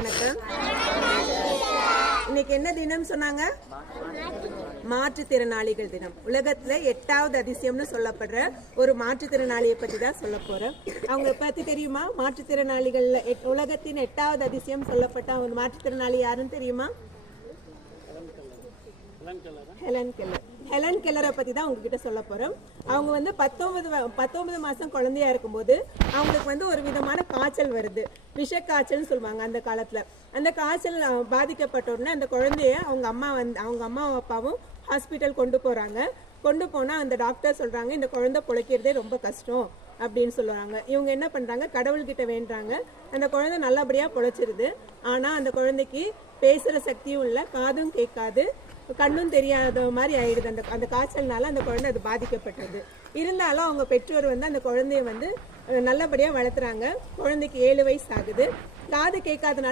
வணக்கம். இன்னைக்கு என்ன தினம் சொன்னாங்க? மாற்றுத்திறனாளிகள் தினம். உலகத்துல 8வது அதிசயம்னு சொல்லப்படுற ஒரு மாற்றுத்திறனாளியை பத்தி தான் சொல்ல போறேன். அவங்க பத்தி தெரியுமா? மாற்றுத்திறனாளிகள்ல உலகத்தின் 8வது அதிசயம் சொல்லப்பட்ட அவங்க மாற்றுத்திறனாளி யாருன்னு தெரியுமா? ஹெலன் கெல்லரை பத்தி தான் உங்ககிட்ட சொல்ல போறோம். அவங்க வந்து 19 மாசம் குழந்தையா இருக்கும்போது அவங்களுக்கு ஒரு விதமான காய்ச்சல் வருது. விஷ காய்ச்சல்னு சொல்லுவாங்க அந்த காலத்துல. அந்த காய்ச்சல் பாதிக்கப்பட்ட உடனே அந்த குழந்தைய அவங்க அம்மாவும் அப்பாவும் ஹாஸ்பிட்டல் கொண்டு போறாங்க. கொண்டு போனா அந்த டாக்டர் சொல்றாங்க, இந்த குழந்தை பிழைக்கிறதே ரொம்ப கஷ்டம் அப்படின்னு சொல்லுவாங்க. இவங்க என்ன பண்றாங்க, கடவுள்கிட்ட வேண்டுறாங்க. அந்த குழந்தை நல்லபடியா பொழைச்சிருது. ஆனா அந்த குழந்தைக்கு பேசுற சக்தியும் இல்லை, காதும் கேட்காது, கண்ணும் தெரியாத மாதிரி ஆயிடுது. அந்த காய்ச்சல்னால அந்த குழந்தை அது பாதிக்கப்பட்டது. இருந்தாலும் அவங்க பெற்றோர் அந்த குழந்தைய நல்லபடியா வளர்த்துறாங்க. குழந்தைக்கு 7 வயசு ஆகுது. காது கேட்காதனால